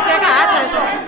先干啥才行？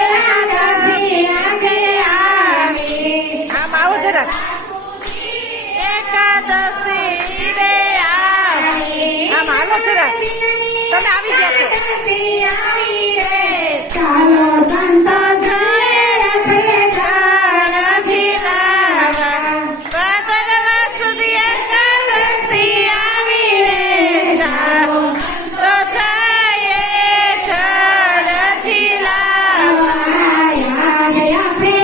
কাছে রাখ তবে আমি গেছো Yeah.